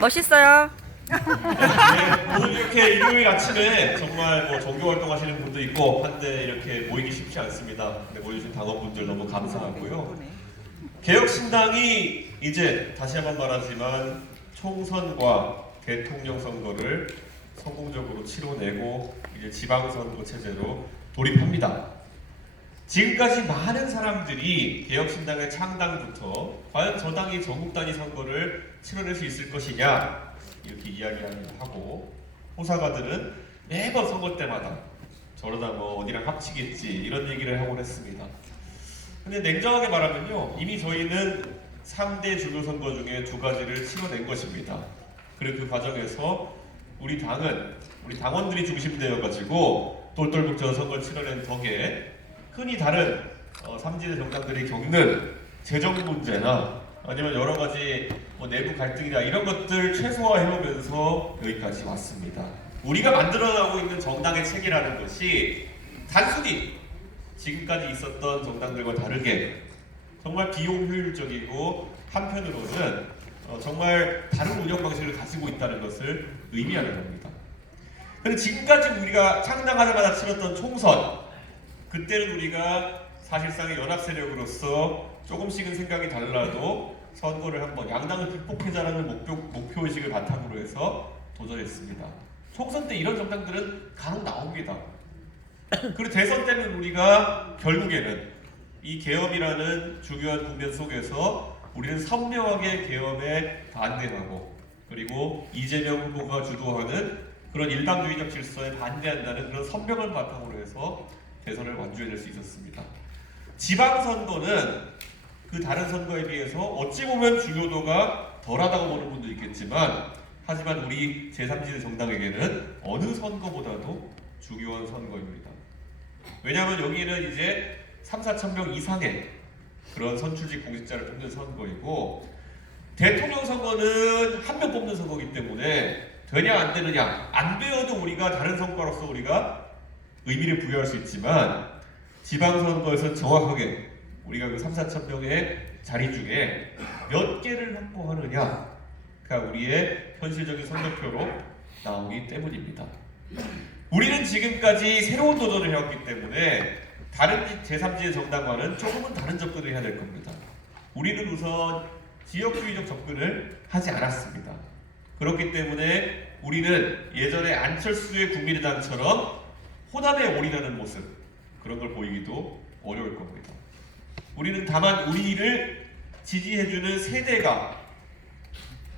멋있어요. 오늘 이렇게 일요일 아침에 정말 뭐 종교 활동하시는 분도 있고 한데 이렇게 모이기 쉽지 않습니다. 근데 모여주신 당원분들 너무 감사하고요. 개혁신당이 이제 다시 한번 말하지만 총선과 대통령 선거를 성공적으로 치러내고 이제 지방선거 체제로 돌입합니다. 지금까지 많은 사람들이 개혁신당의 창당부터 과연 저 당이 전국 단위 선거를 치러낼 수 있을 것이냐 이렇게 이야기하기도 하고, 호사가들은 매번 선거 때마다 저러다 뭐 어디랑 합치겠지 이런 얘기를 하곤 했습니다. 근데 냉정하게 말하면요, 이미 저희는 3대 주요 선거 중에 2가지를 치러낸 것입니다. 그리고 그 과정에서 우리 당은 우리 당원들이 중심되어 가지고 똘똘묵전 선거를 치러낸 덕에 흔히 다른 삼지대 정당들이 겪는 재정 문제나 아니면 여러 가지 뭐 내부 갈등이나 이런 것들 최소화해오면서 여기까지 왔습니다. 우리가 만들어가고 있는 정당의 체계라는 것이 단순히 지금까지 있었던 정당들과 다르게 정말 비용 효율적이고 한편으로는 정말 다른 운영 방식을 가지고 있다는 것을 의미하는 겁니다. 그런데 지금까지 우리가 창당하자마자 치렀던 총선, 그때는 우리가 사실상의 연합 세력으로서 조금씩은 생각이 달라도 선거를 한번 양당을 극복해자라는 목표의식을 바탕으로 해서 도전했습니다. 총선 때 이런 정당들은 간혹 나옵니다. 그리고 대선 때는 우리가 결국에는 이 개업이라는 중요한 국면 속에서 우리는 선명하게 개업에 반대하고, 그리고 이재명 후보가 주도하는 그런 일당주의적 질서에 반대한다는 그런 선명한 바탕으로 해서 대선을 완주해낼 수 있었습니다. 지방선거는 그 다른 선거에 비해서 어찌 보면 중요도가 덜하다고 보는 분도 있겠지만, 하지만 우리 제3지대 정당에게는 어느 선거보다도 중요한 선거입니다. 왜냐하면 여기는 이제 3, 4천 명 이상의 그런 선출직 공직자를 뽑는 선거이고, 대통령 선거는 한 명 뽑는 선거이기 때문에 되냐 안 되느냐, 안 되어도 우리가 다른 성과로서 우리가 의미를 부여할 수 있지만, 지방선거에서 정확하게 우리가 그 3, 4천 명의 자리 중에 몇 개를 확보하느냐가 우리의 현실적인 선거표로 나오기 때문입니다. 우리는 지금까지 새로운 도전을 해왔기 때문에 다른 제3지대 정당과는 조금은 다른 접근을 해야 될 겁니다. 우리는 우선 지역주의적 접근을 하지 않았습니다. 그렇기 때문에 우리는 예전에 안철수의 국민의당처럼 호남에 올인하는 모습, 그런 걸 보이기도 어려울 겁니다. 우리는 다만 우리를 지지해주는 세대가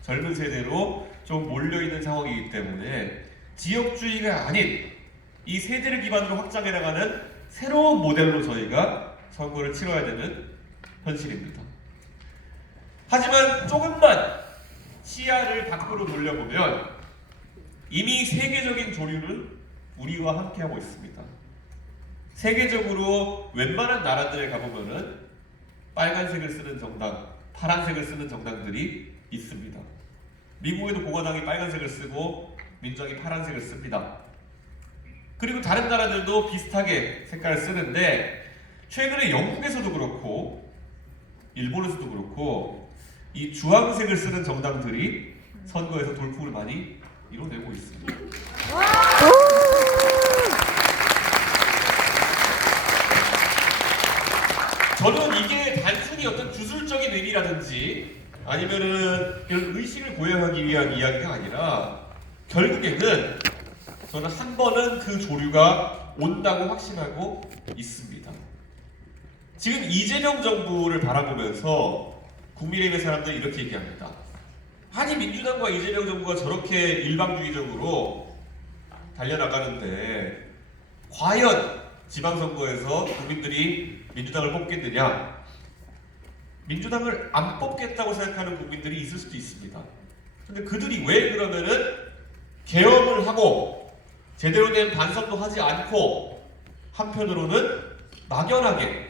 젊은 세대로 좀 몰려있는 상황이기 때문에 지역주의가 아닌 이 세대를 기반으로 확장해 나가는 새로운 모델로 저희가 선거를 치러야 되는 현실입니다. 하지만 조금만 시야를 밖으로 돌려보면 이미 세계적인 조류는 우리와 함께하고 있습니다. 세계적으로 웬만한 나라들에 가보면은 빨간색을 쓰는 정당, 파란색을 쓰는 정당들이 있습니다. 미국에도 공화당이 빨간색을 쓰고 민주당이 파란색을 씁니다. 그리고 다른 나라들도 비슷하게 색깔을 쓰는데, 최근에 영국에서도 그렇고 일본에서도 그렇고 이 주황색을 쓰는 정당들이 선거에서 돌풍을 많이 이뤄내고 있습니다. 저는 이게 단순히 어떤 주술적인 의미라든지 아니면은 이런 의식을 고양하기 위한 이야기가 아니라, 결국에는 저는 한 번은 그 조류가 온다고 확신하고 있습니다. 지금 이재명 정부를 바라보면서 국민의힘의 사람들이 이렇게 얘기합니다. 아니, 민주당과 이재명 정부가 저렇게 일방주의적으로 달려나가는데 과연 지방선거에서 국민들이 민주당을 뽑겠느냐? 민주당을 안 뽑겠다고 생각하는 국민들이 있을 수도 있습니다. 근데 그들이 왜 그러면은 개혁을 하고 제대로 된 반성도 하지 않고 한편으로는 막연하게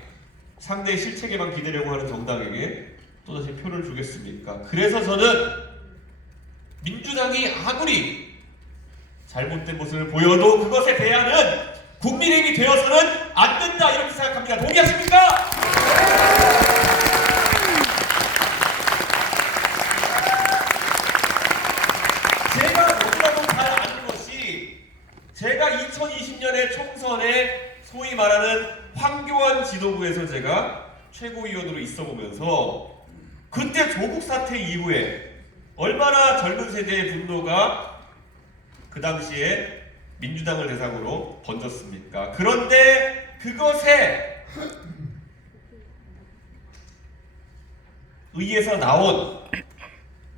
상대의 실책에만 기대려고 하는 정당에게 또다시 표를 주겠습니까? 그래서 저는 민주당이 아무리 잘못된 모습을 보여도 그것에 대안은 국민의힘이 되어서는 안 된다, 이렇게 생각합니다. 동의하십니까? 제가 최고위원으로 있어 보면서 그때 조국 사태 이후에 얼마나 젊은 세대의 분노가 그 당시에 민주당을 대상으로 번졌습니까? 그런데 그것에 의해서 나온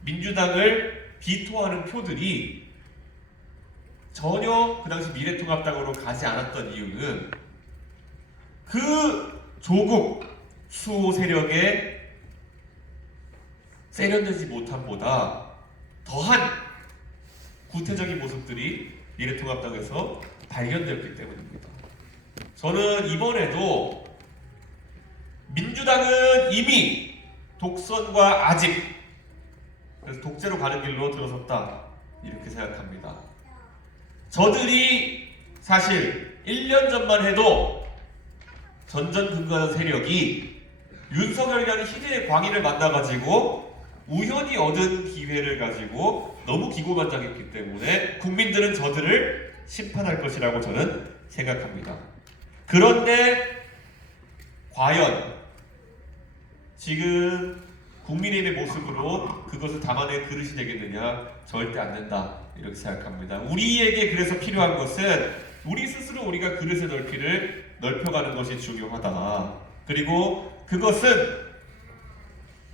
민주당을 비토하는 표들이 전혀 그 당시 미래통합당으로 가지 않았던 이유는 그 조국 수호 세력의 세련되지 못함보다 더한 구태적인 모습들이 미래통합당에서 발견되었기 때문입니다. 저는 이번에도 민주당은 이미 독선과 아직, 그래서 독재로 가는 길로 들어섰다 이렇게 생각합니다. 저들이 사실 1년 전만 해도 전전긍긍하는 세력이 윤석열이라는 희대의 광인을 만나가지고 우연히 얻은 기회를 가지고 너무 기고만장했기 때문에 국민들은 저들을 심판할 것이라고 저는 생각합니다. 그런데 과연 지금 국민의힘의 모습으로 그것을 담아낼 그릇이 되겠느냐? 절대 안 된다 이렇게 생각합니다. 우리에게 그래서 필요한 것은 우리 스스로 우리가 그릇의 넓이를 넓혀가는 것이 중요하다. 그리고 그것은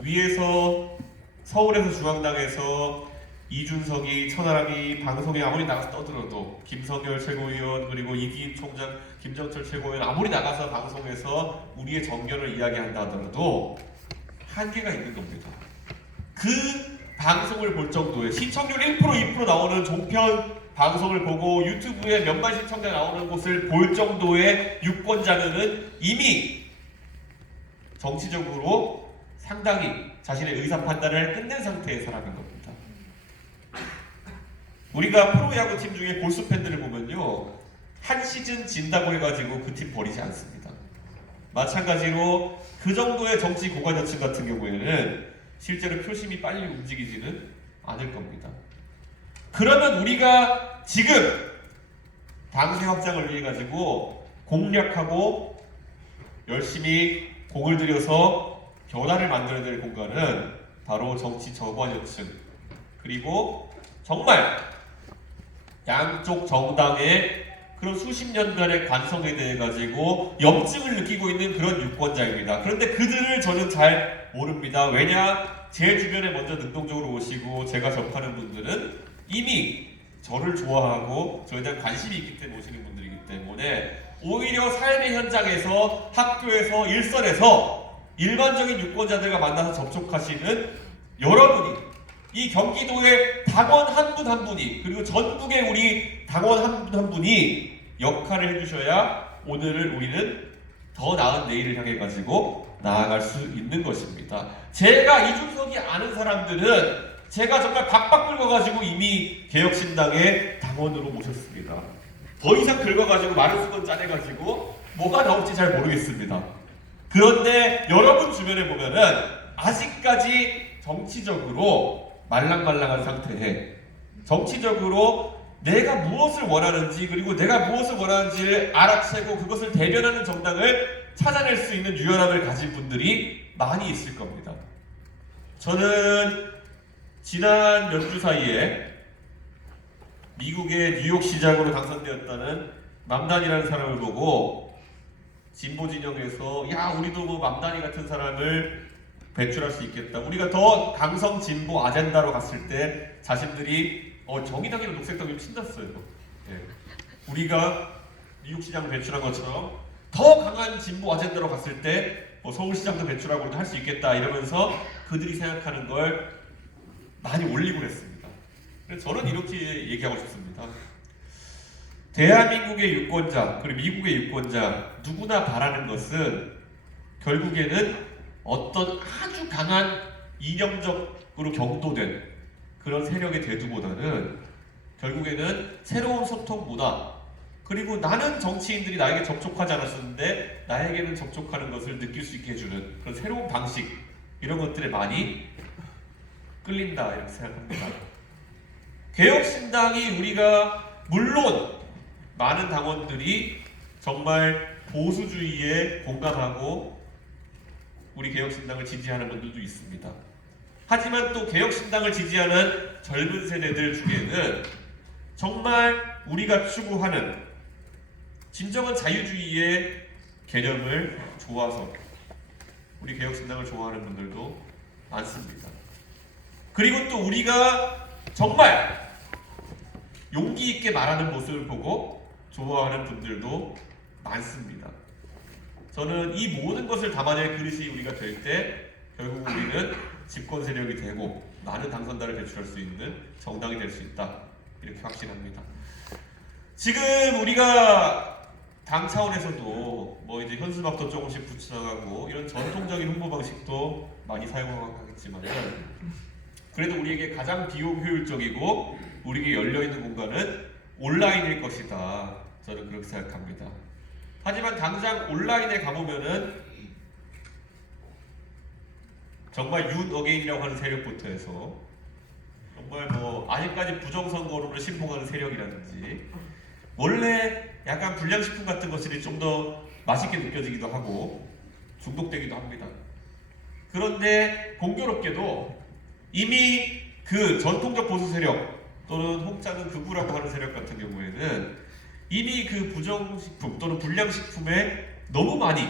위에서 서울에서 중앙당에서 이준석이 천하람이 방송에 아무리 나가서 떠들어도 김성열 최고위원 그리고 이기인 총장 김정철 최고위원 아무리 나가서 방송에서 우리의 정견을 이야기한다 하더라도 한계가 있는 겁니다. 그 방송을 볼 정도의 시청률 1% 2% 나오는 종편 방송을 보고 유튜브에 몇만 시청자 나오는 곳을 볼 정도의 유권자는 이미 정치적으로 상당히 자신의 의사 판단을 끝낸 상태의 사람인 겁니다. 우리가 프로야구 팀 중에 골수 팬들을 보면요, 한 시즌 진다고 해가지고 그 팀 버리지 않습니다. 마찬가지로 그 정도의 정치 고관여층 같은 경우에는 실제로 표심이 빨리 움직이지는 않을 겁니다. 그러면 우리가 지금 당세 확장을 위해 가지고 공략하고 열심히 공을 들여서 변화를 만들어야 될 공간은 바로 정치 저관여층 그리고 정말 양쪽 정당의 그런 수십 년간의 관성에 대해 가지고 염증을 느끼고 있는 그런 유권자입니다. 그런데 그들을 저는 잘 모릅니다. 왜냐? 제 주변에 먼저 능동적으로 오시고 제가 접하는 분들은 이미 저를 좋아하고 저에 대한 관심이 있기 때문에 오시는 분들이기 때문에 오히려 삶의 현장에서 학교에서 일선에서 일반적인 유권자들과 만나서 접촉하시는 여러분이 이 경기도의 당원 한 분 한 분이 그리고 전국의 우리 당원 한 분 한 분이 역할을 해주셔야 오늘을 우리는 더 나은 내일을 향해 가지고 나아갈 수 있는 것입니다. 제가 이준석이 아는 사람들은 제가 정말 박박 긁어가지고 이미 개혁신당의 당원으로 모셨습니다. 더 이상 긁어가지고 마른 수건 짜내가지고 뭐가 나올지 잘 모르겠습니다. 그런데 여러분 주변에 보면은 아직까지 정치적으로 말랑말랑한 상태에 정치적으로 내가 무엇을 원하는지 그리고 내가 무엇을 원하는지를 알아채고 그것을 대변하는 정당을 찾아낼 수 있는 유연함을 가진 분들이 많이 있을 겁니다. 저는 지난 몇 주 사이에 미국의 뉴욕 시장으로 당선되었다는 맘단이라는 사람을 보고 진보 진영에서 야 우리도 뭐 맘단이 같은 사람을 배출할 수 있겠다. 우리가 더 강성 진보 아젠다로 갔을 때 자신들이 정의당이랑 녹색당이 친났어요. 예. 우리가 뉴욕 시장을 배출한 것처럼 더 강한 진보 아젠다로 갔을 때 서울시장도 배출하고 할 수 있겠다 이러면서 그들이 생각하는 걸 많이 올리고 그랬습니다. 그래서 저는 이렇게 얘기하고 싶습니다. 대한민국의 유권자 그리고 미국의 유권자 누구나 바라는 것은 결국에는 어떤 아주 강한 이념적으로 격도된 그런 세력의 대두보다는 결국에는 새로운 소통보다 그리고 나는 정치인들이 나에게 접촉하지 않았었는데 나에게는 접촉하는 것을 느낄 수 있게 해주는 그런 새로운 방식 이런 것들에 많이 끌린다 이렇게 생각합니다. 개혁신당이 우리가 물론 많은 당원들이 정말 보수주의에 공감하고 우리 개혁신당을 지지하는 분들도 있습니다. 하지만 또 개혁신당을 지지하는 젊은 세대들 중에는 정말 우리가 추구하는 진정한 자유주의의 개념을 좋아서 우리 개혁신당을 좋아하는 분들도 많습니다. 그리고 또 우리가 정말 용기 있게 말하는 모습을 보고 좋아하는 분들도 많습니다. 저는 이 모든 것을 담아낼 그릇이 우리가 될 때 결국 우리는 집권 세력이 되고 많은 당선자를 배출할 수 있는 정당이 될 수 있다, 이렇게 확신합니다. 지금 우리가 당 차원에서도 뭐 이제 현수막도 조금씩 붙여나가고 이런 전통적인 홍보 방식도 많이 사용하겠지만 그래도 우리에게 가장 비용 효율적이고 우리에게 열려있는 공간은 온라인일 것이다, 저는 그렇게 생각합니다. 하지만 당장 온라인에 가보면은 정말 윤 어게인이라고 하는 세력부터 해서 정말 뭐 아직까지 부정선거론을 신봉하는 세력이라든지 원래 약간 불량식품 같은 것들이 좀 더 맛있게 느껴지기도 하고 중독되기도 합니다. 그런데 공교롭게도 이미 그 전통적 보수 세력 또는 혹자는 극우라고 하는 세력 같은 경우에는 이미 그 부정식품 또는 불량식품에 너무 많이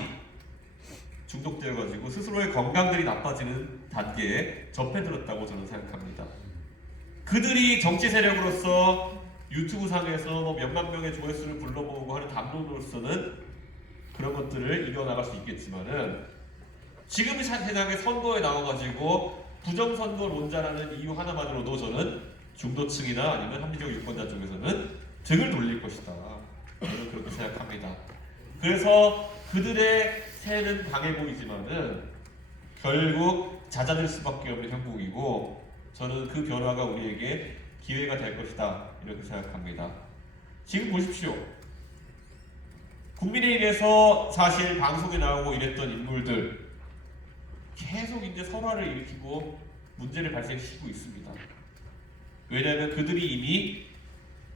중독되어가지고 스스로의 건강들이 나빠지는 단계에 접해들었다고 저는 생각합니다. 그들이 정치 세력으로서 유튜브 상에서 뭐 몇만 명의 조회수를 불러모으고 하는 담론으로서는 그런 것들을 이겨나갈 수 있겠지만은 지금 세상에 선거에 나와가지고 부정선거론자라는 이유 하나만으로도 저는 중도층이나 아니면 합리적 유권자 쪽에서는 등을 돌릴 것이다, 저는 그렇게 생각합니다. 그래서 그들의 새는 강해 보이지만은 결국 잦아들 수밖에 없는 형국이고 저는 그 변화가 우리에게 기회가 될 것이다, 이렇게 생각합니다. 지금 보십시오. 국민의힘에서 사실 방송에 나오고 이랬던 인물들 계속 이제 설화를 일으키고 문제를 발생시키고 있습니다. 왜냐하면 그들이 이미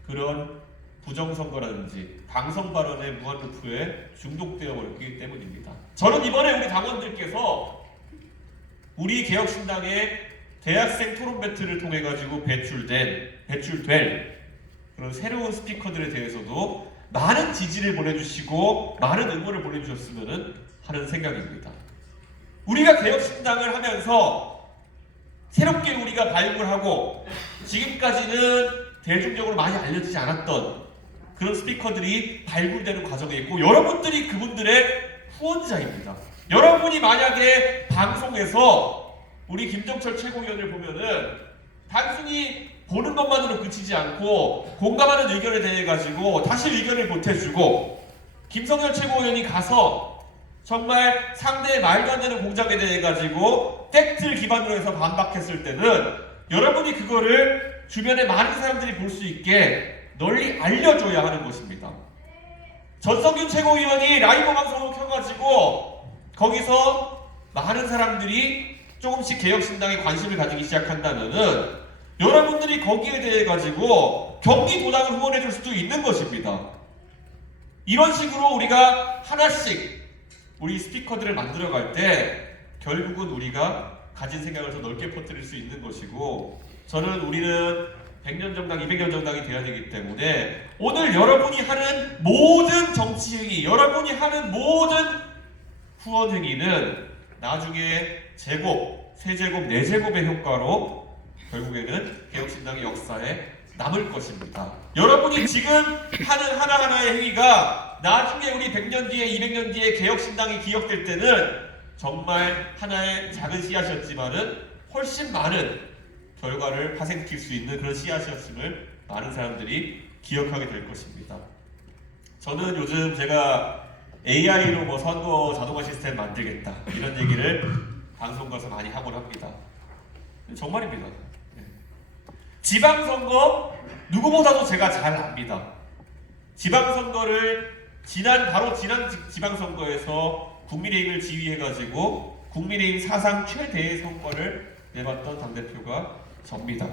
그런 부정선거라든지 당선 발언의 무한루프에 중독되어 버렸기 때문입니다. 저는 이번에 우리 당원들께서 우리 개혁신당의 대학생 토론 배틀을 통해 가지고 배출될 그런 새로운 스피커들에 대해서도 많은 지지를 보내주시고 많은 응원을 보내주셨으면 하는 생각입니다. 우리가 개혁신당을 하면서 새롭게 우리가 발굴하고 지금까지는 대중적으로 많이 알려지지 않았던 그런 스피커들이 발굴되는 과정에 있고 여러분들이 그분들의 후원자입니다. 여러분이 만약에 방송에서 우리 김정철 최고위원을 보면은 단순히 보는 것만으로 그치지 않고 공감하는 의견에 대해 가지고 다시 의견을 보태주고 김성열 최고위원이 가서 정말 상대의 말도 안 되는 공작에 대해 가지고 팩트를 기반으로 해서 반박했을 때는 여러분이 그거를 주변에 많은 사람들이 볼 수 있게 널리 알려줘야 하는 것입니다. 전성균 최고위원이 라이브 방송을 켜가지고 거기서 많은 사람들이 조금씩 개혁신당에 관심을 가지기 시작한다면은 여러분들이 거기에 대해 가지고 경기도당을 후원해 줄 수도 있는 것입니다. 이런 식으로 우리가 하나씩 우리 스피커들을 만들어갈 때 결국은 우리가 가진 생각을 더 넓게 퍼뜨릴 수 있는 것이고 저는 우리는 100년 정당, 200년 정당이 돼야 되기 때문에 오늘 여러분이 하는 모든 정치행위, 여러분이 하는 모든 후원행위는 나중에 제곱, 세제곱, 네제곱의 효과로 결국에는 개혁신당의 역사에 남을 것입니다. 여러분이 지금 하는 하나하나의 행위가 나중에 우리 100년 뒤에 200년 뒤에 개혁신당이 기억될 때는 정말 하나의 작은 씨앗이었지만은 훨씬 많은 결과를 파생시킬 수 있는 그런 씨앗이었음을 많은 사람들이 기억하게 될 것입니다. 저는 요즘 제가 AI로 뭐 선거 자동화 시스템 만들겠다 이런 얘기를 방송 가서 많이 하곤 합니다. 정말입니다. 지방선거 누구보다도 제가 잘 압니다. 지방선거를 지난 지방선거에서 국민의힘을 지휘해가지고 국민의힘 사상 최대의 성과를 내봤던 당대표가 접니다.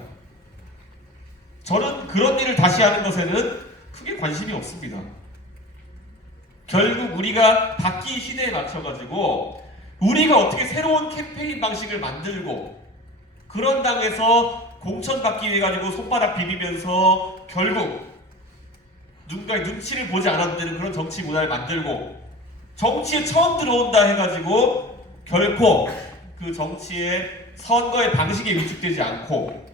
저는 그런 일을 다시 하는 것에는 크게 관심이 없습니다. 결국 우리가 바뀐 시대에 맞춰가지고 우리가 어떻게 새로운 캠페인 방식을 만들고 그런 당에서 공천받기 위해 가지고 손바닥 비비면서 결국 누군가의 눈치를 보지 않아도 되는 그런 정치 문화를 만들고 정치에 처음 들어온다 해가지고 결코 그 정치의 선거의 방식에 위축되지 않고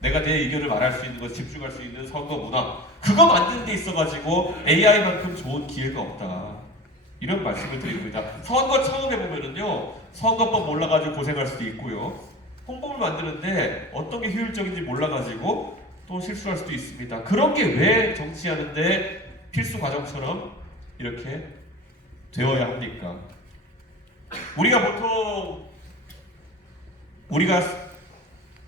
내가 내 의견을 말할 수 있는 것, 집중할 수 있는 선거 문화 그거 만드는 데 있어가지고 AI만큼 좋은 기회가 없다 이런 말씀을 드립니다. 선거 처음 해보면은요 선거법 몰라가지고 고생할 수도 있고요 홍보를 만드는데 어떤 게 효율적인지 몰라가지고 또 실수할 수도 있습니다. 그런 게 왜 정치하는데 필수 과정처럼 이렇게 되어야 합니까? 우리가 보통 우리가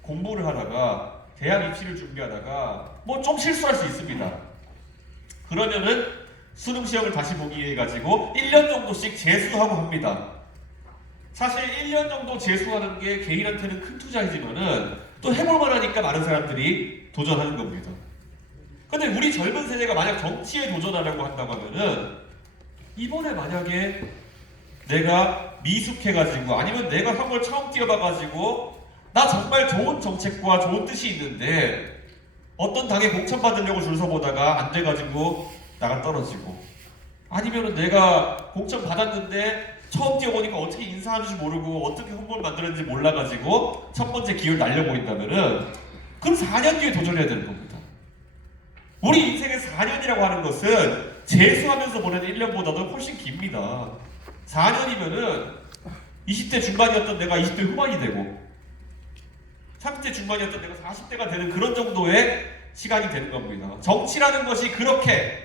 공부를 하다가 대학 입시를 준비하다가 뭐 좀 실수할 수 있습니다. 그러면은 수능 시험을 다시 보기 위해 가지고 1년 정도씩 재수하고 합니다. 사실 1년 정도 재수하는 게 개인한테는 큰 투자이지만은 또 해볼 만하니까 많은 사람들이 도전하는 겁니다. 근데 우리 젊은 세대가 만약 정치에 도전하려고 한다고 하면은 이번에 만약에 내가 미숙해가지고 아니면 내가 선거를 처음 뛰어봐가지고 나 정말 좋은 정책과 좋은 뜻이 있는데 어떤 당에 공천받으려고 줄 서보다가 안 돼가지고 나가 떨어지고 아니면은 내가 공천 받았는데 처음 뛰어보니까 어떻게 인사하는지 모르고 어떻게 홍보를 만드는지 몰라가지고 첫 번째 기회를 날려보인다면은 그럼 4년 뒤에 도전해야 되는 겁니다. 우리 인생의 4년이라고 하는 것은 재수하면서 보내는 1년보다도 훨씬 깁니다. 4년이면은 20대 중반이었던 내가 20대 후반이 되고 30대 중반이었던 내가 40대가 되는 그런 정도의 시간이 되는 겁니다. 정치라는 것이 그렇게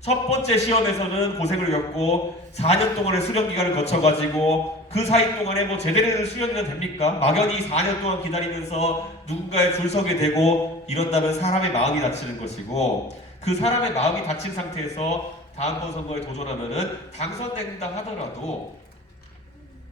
첫 번째 시험에서는 고생을 겪고 4년 동안의 수련 기간을 거쳐가지고 그 사이 동안에 뭐 제대로 된 수련이나 됩니까? 막연히 4년 동안 기다리면서 누군가에 줄 서게 되고 이런다면 사람의 마음이 다치는 것이고 그 사람의 마음이 다친 상태에서 다음번 선거에 도전하면은 당선된다 하더라도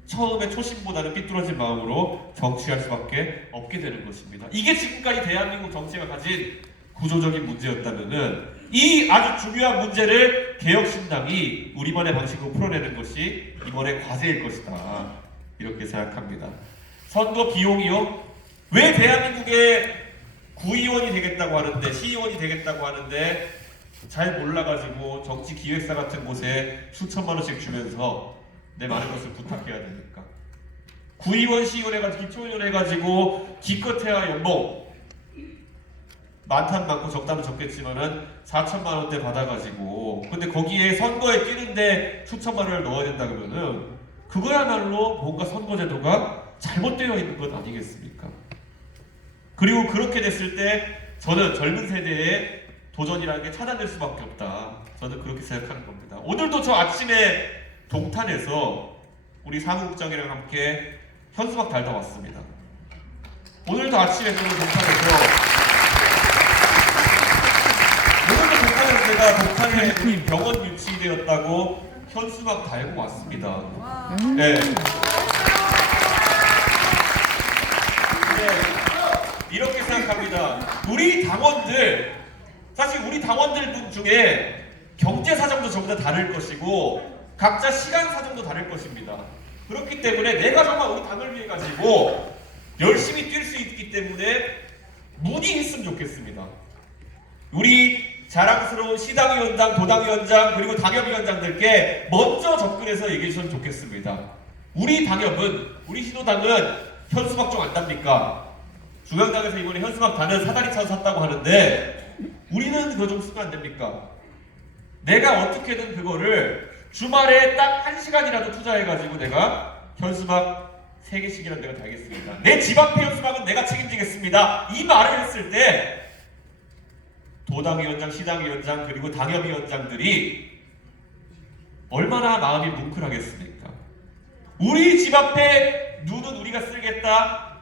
처음에 초심보다는 삐뚤어진 마음으로 정치할 수밖에 없게 되는 것입니다. 이게 지금까지 대한민국 정치가 가진 구조적인 문제였다면은 이 아주 중요한 문제를 개혁신당이 우리만의 방식으로 풀어내는 것이 이번의 과제일 것이다. 이렇게 생각합니다. 선거 비용이요? 왜 대한민국의 구의원이 되겠다고 하는데 시의원이 되겠다고 하는데 잘 몰라가지고 정치 기획사 같은 곳에 수천만 원씩 주면서 내 많은 것을 부탁해야 되니까 구의원 시의원 해가지고 기초의원 해가지고 기껏해야 연봉 많다면 많고 적다면 적겠지만은 4천만 원대 받아가지고 근데 거기에 선거에 뛰는데 수천만 원을 넣어야 된다 그러면은 그거야말로 뭔가 선거제도가 잘못되어 있는 것 아니겠습니까? 그리고 그렇게 됐을 때 저는 젊은 세대의 도전이라는 게 차단될 수밖에 없다. 저는 그렇게 생각하는 겁니다. 오늘도 저 아침에 동탄에서 우리 사무국장이랑 함께 현수막 달다 왔습니다. 오늘도 아침에 저는 동탄에서 제가 동탄에 우리 병원 유치되었다고 현수막 달고 왔습니다. 네. 이렇게 생각합니다. 우리 당원들, 사실 우리 당원들 중에 경제 사정도 전부 다 다를 것이고 각자 시간 사정도 다를 것입니다. 그렇기 때문에 내가 정말 우리 당을 위해 가지고 열심히 뛸 수 있기 때문에 문의했으면 좋겠습니다. 우리 자랑스러운 시당위원장, 도당위원장 그리고 당협위원장들께 먼저 접근해서 얘기해 주셨으면 좋겠습니다. 우리 당협은, 우리 신호당은 현수막 좀 안 답니까? 중앙당에서 이번에 현수막 다는 사다리 차서 샀다고 하는데 우리는 그거 좀 쓰면 안 됩니까? 내가 어떻게든 그거를 주말에 딱 1시간이라도 투자해가지고 내가 현수막 3개씩이라도 내가 달겠습니다. 내 집 앞에 현수막은 내가 책임지겠습니다. 이 말을 했을 때 도당위원장, 시당위원장 그리고 당협위원장들이 얼마나 마음이 뭉클하겠습니까? 우리 집 앞에 눈은 우리가 쓰겠다.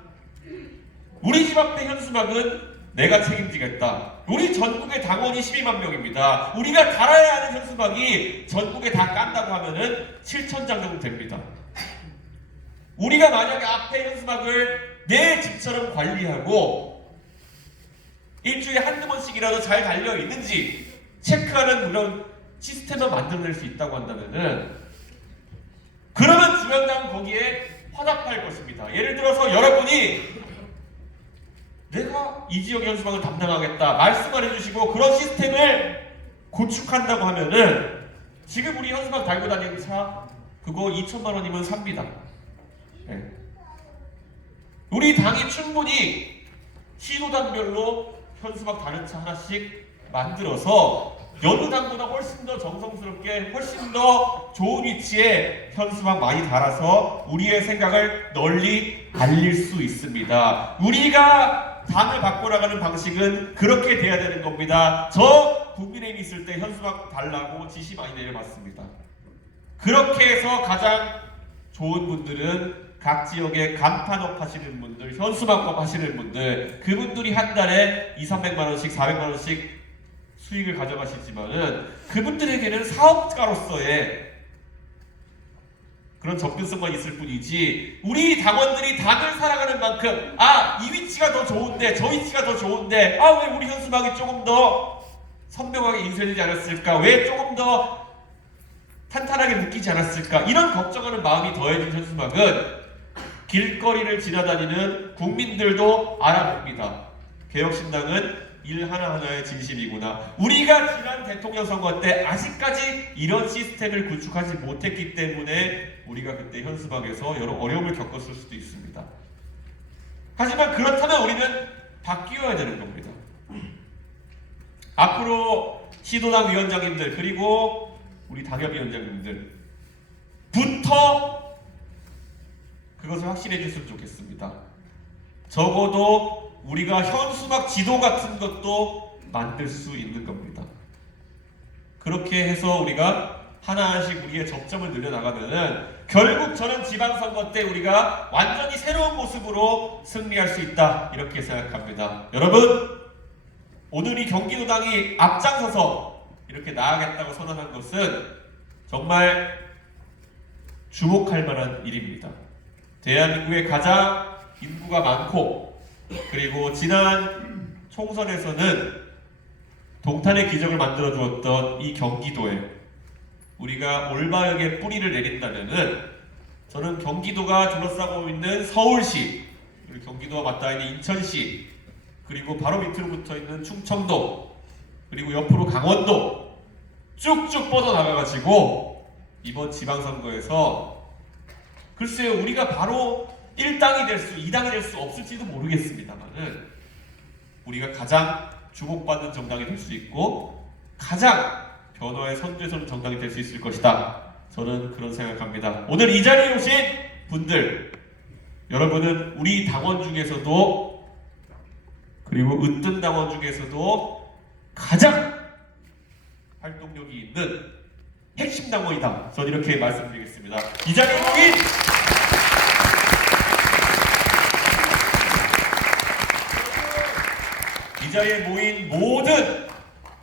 우리 집 앞에 현수막은 내가 책임지겠다. 우리 전국의 당원이 12만 명입니다. 우리가 달아야 하는 현수막이 전국에 다 깐다고 하면은 7,000장 정도 됩니다. 우리가 만약에 앞에 현수막을 내 집처럼 관리하고 일주일에 한두 번씩이라도 잘 달려 있는지 체크하는 그런 시스템을 만들어낼 수 있다고 한다면은 그러면 중앙당은 거기에 화답할 것입니다. 예를 들어서 여러분이 내가 이 지역의 현수막을 담당하겠다 말씀을 해주시고 그런 시스템을 구축한다고 하면은 지금 우리 현수막 달고 다니는 차 그거 2천만 원이면 삽니다. 네. 우리 당이 충분히 시도당별로 현수막 다른 차 하나씩 만들어서 여느 당보다 훨씬 더 정성스럽게 훨씬 더 좋은 위치에 현수막 많이 달아서 우리의 생각을 널리 알릴 수 있습니다. 우리가 당을 바꿔나가는 방식은 그렇게 돼야 되는 겁니다. 저 국민의힘 있을 때 현수막 달라고 지시 많이 내려봤습니다. 그렇게 해서 가장 좋은 분들은 각 지역에 간판업 하시는 분들, 현수막업 하시는 분들, 그분들이 한 달에 200~300만 원씩, 400만 원씩 수익을 가져가시지만은 그분들에게는 사업가로서의 그런 접근성만 있을 뿐이지 우리 당원들이 당을 살아가는 만큼 이 위치가 더 좋은데 저 위치가 더 좋은데 왜 우리 현수막이 조금 더 선명하게 인쇄되지 않았을까, 왜 조금 더 탄탄하게 묶이지 않았을까, 이런 걱정하는 마음이 더해진 현수막은 길거리를 지나다니는 국민들도 알아봅니다. 개혁신당은 일 하나하나의 진심이구나. 우리가 지난 대통령 선거 때 아직까지 이런 시스템을 구축하지 못했기 때문에 우리가 그때 현수막에서 여러 어려움을 겪었을 수도 있습니다. 하지만 그렇다면 우리는 바뀌어야 되는 겁니다. 앞으로 시도당 위원장님들 그리고 우리 당협위원장님들부터 그것을 확실해 줬으면 좋겠습니다. 적어도 우리가 현수막 지도 같은 것도 만들 수 있는 겁니다. 그렇게 해서 우리가 하나씩 우리의 접점을 늘려나가면은 결국 저는 지방선거 때 우리가 완전히 새로운 모습으로 승리할 수 있다 이렇게 생각합니다. 여러분, 오늘 이 경기도당이 앞장서서 이렇게 나아가겠다고 선언한 것은 정말 주목할 만한 일입니다. 대한민국의 가장 인구가 많고 그리고 지난 총선에서는 동탄의 기적을 만들어 주었던 이 경기도에 우리가 올바르게 뿌리를 내린다면은 저는 경기도가 둘러싸고 있는 서울시, 그리고 경기도와 맞닿아 있는 인천시, 그리고 바로 밑으로 붙어 있는 충청도, 그리고 옆으로 강원도 쭉쭉 뻗어나가가지고 이번 지방선거에서 글쎄요, 우리가 바로 1당이 될 수, 2당이 될 수 없을지도 모르겠습니다만은 우리가 가장 주목받는 정당이 될 수 있고 가장 변화의 선두에 정당이 될 수 있을 것이다. 저는 그런 생각합니다. 오늘 이 자리에 오신 분들, 여러분은 우리 당원 중에서도 그리고 으뜸 당원 중에서도 가장 활동력이 있는 핵심 당원이다. 저는 이렇게 말씀드리겠습니다. 이 자리에 모인 이 자리에 모인 모든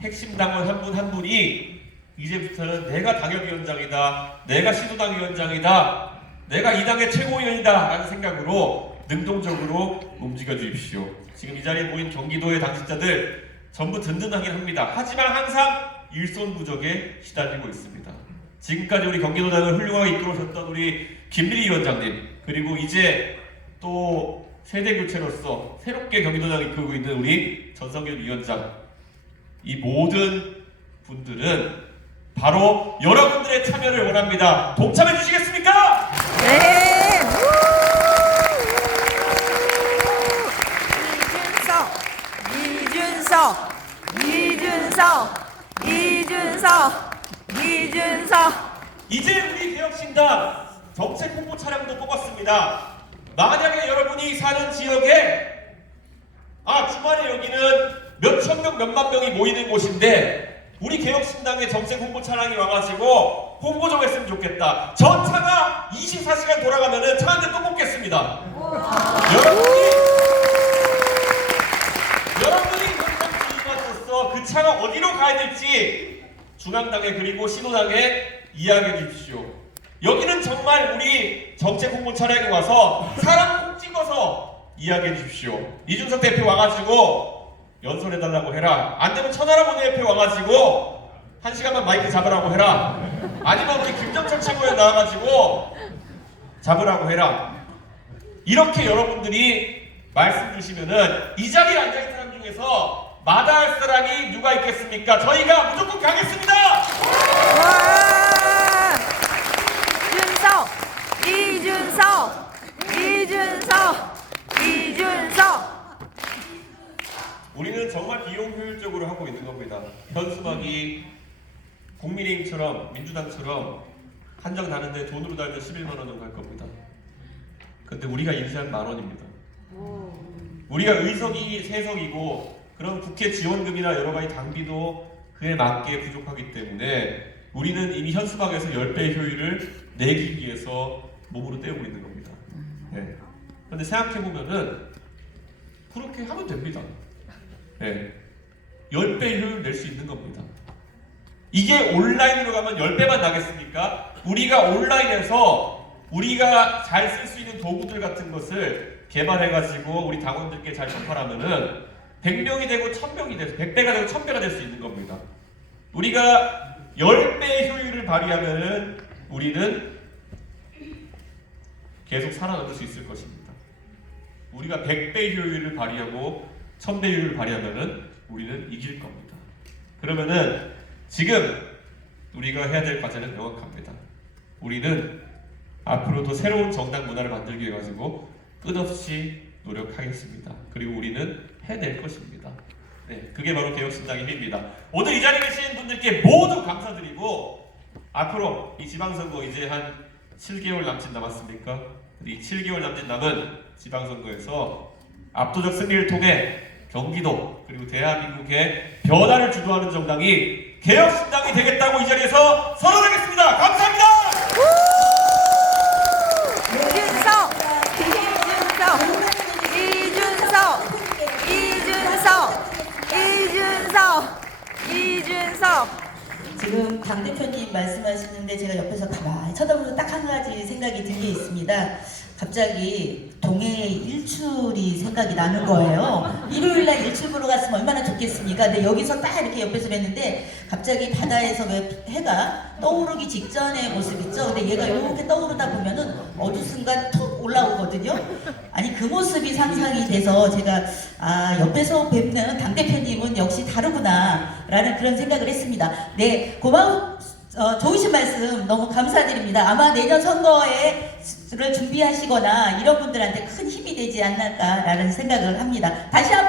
핵심 당원 한 분 한 분이 이제부터는 내가 당협위원장이다, 내가 시도당 위원장이다, 내가 이 당의 최고위원이다 라는 생각으로 능동적으로 움직여 주십시오. 지금 이 자리에 모인 경기도의 당직자들 전부 든든하긴 합니다. 하지만 항상 일손부족에 시달리고 있습니다. 지금까지 우리 경기도당을 훌륭하게 이끌어오셨던 우리 김민희 위원장님, 그리고 이제 또 세대 교체로서 새롭게 경기도당을 이끌고 있는 우리 전성균 위원장, 이 모든 분들은 바로 여러분들의 참여를 원합니다. 동참해 주시겠습니까? 네. 이준석. 이제 우리 개혁신당 정책 홍보 차량도 뽑았습니다. 만약에 여러분이 사는 지역에 주말에 여기는 몇천 명, 몇만 명이 모이는 곳인데 우리 개혁신당의 정책 홍보 차량이 와가지고 홍보 좀 했으면 좋겠다. 저 차가 24시간 돌아가면은 차 한 대 또 뽑겠습니다. 여러분이 현장 지휘관으로서 그 차가 어디로 가야 될지 중앙당에 그리고 신호당에 이야기해 주십시오. 여기는 정말 우리 정책 홍보 차량에 와서 사람 콕 찍어서 이야기해 주십시오. 이준석 대표 와가지고 연설해달라고 해라. 안되면 천하람 원내대표 와가지고 1시간만 마이크 잡으라고 해라. 아니면 우리 김정철 최고위원 나와가지고 잡으라고 해라. 이렇게 여러분들이 말씀 주시면은 이 자리에 앉아있는 사람 중에서 마다할 사람이 누가 있겠습니까? 저희가 무조건 가겠습니다. 와! 준석, 이준석, 이준석, 이준석. 우리는 정말 비용 효율적으로 하고 있는 겁니다. 현수막이 국민의힘처럼 민주당처럼 한정 나는데 돈으로 달면 11만 원 정도 할 겁니다. 근데 우리가 인쇄한 10,000원입니다. 우리가 의석이 3석이고 그런 국회 지원금이나 여러 가지 당비도 그에 맞게 부족하기 때문에 우리는 이미 현수막에서 10배의 효율을 내기 위해서 몸으로 때우고 있는 겁니다. 네. 그런데 생각해보면은 그렇게 하면 됩니다. 네. 10배의 효율을 낼 수 있는 겁니다. 이게 온라인으로 가면 10배만 나겠습니까? 우리가 온라인에서 우리가 잘 쓸 수 있는 도구들 같은 것을 개발해가지고 우리 당원들께 잘 전파하면은 100명이 되고 1000명이 돼서 100배가 되고 1000배가 될 수 있는 겁니다. 우리가 10배의 효율을 발휘하면은 우리는 계속 살아남을 수 있을 것입니다. 우리가 100배의 효율을 발휘하고 1000배의 효율을 발휘하면은 우리는 이길 겁니다. 그러면은 지금 우리가 해야 될 과제는 명확합니다. 우리는 앞으로도 새로운 정당 문화를 만들기 위해 가지고 끝없이 노력하겠습니다. 그리고 우리는 해낼 것입니다. 네, 그게 바로 개혁신당의 힘입니다. 오늘 이 자리에 계신 분들께 모두 감사드리고 앞으로 이 지방선거 이제 한 7개월 남짓 남았습니까? 이 7개월 남짓 남은 지방선거에서 압도적 승리를 통해 경기도 그리고 대한민국의 변화를 주도하는 정당이 개혁신당이 되겠다고 이 자리에서 선언하겠습니다. 감사합니다. 이준석. 지금 당 대표님 말씀하시는데 제가 옆에서 가만히 쳐다보면서 딱 한 가지 생각이 든 게 있습니다. 갑자기 동해 일출이 생각이 나는 거예요. 일요일날 일출 보러 갔으면 얼마나 좋겠습니까? 근데 여기서 딱 이렇게 옆에서 뵀는데 갑자기 바다에서 왜 해가 떠오르기 직전의 모습 있죠? 근데 얘가 이렇게 떠오르다 보면은 어느 순간 툭 올라오거든요. 아니 그 모습이 상상이 돼서 제가 옆에서 뵙는 당대표님은 역시 다르구나 라는 그런 생각을 했습니다. 네, 좋으신 말씀 너무 감사드립니다. 아마 내년 선거를 준비하시거나 이런 분들한테 큰 힘이 되지 않을까라는 생각을 합니다. 다시 한번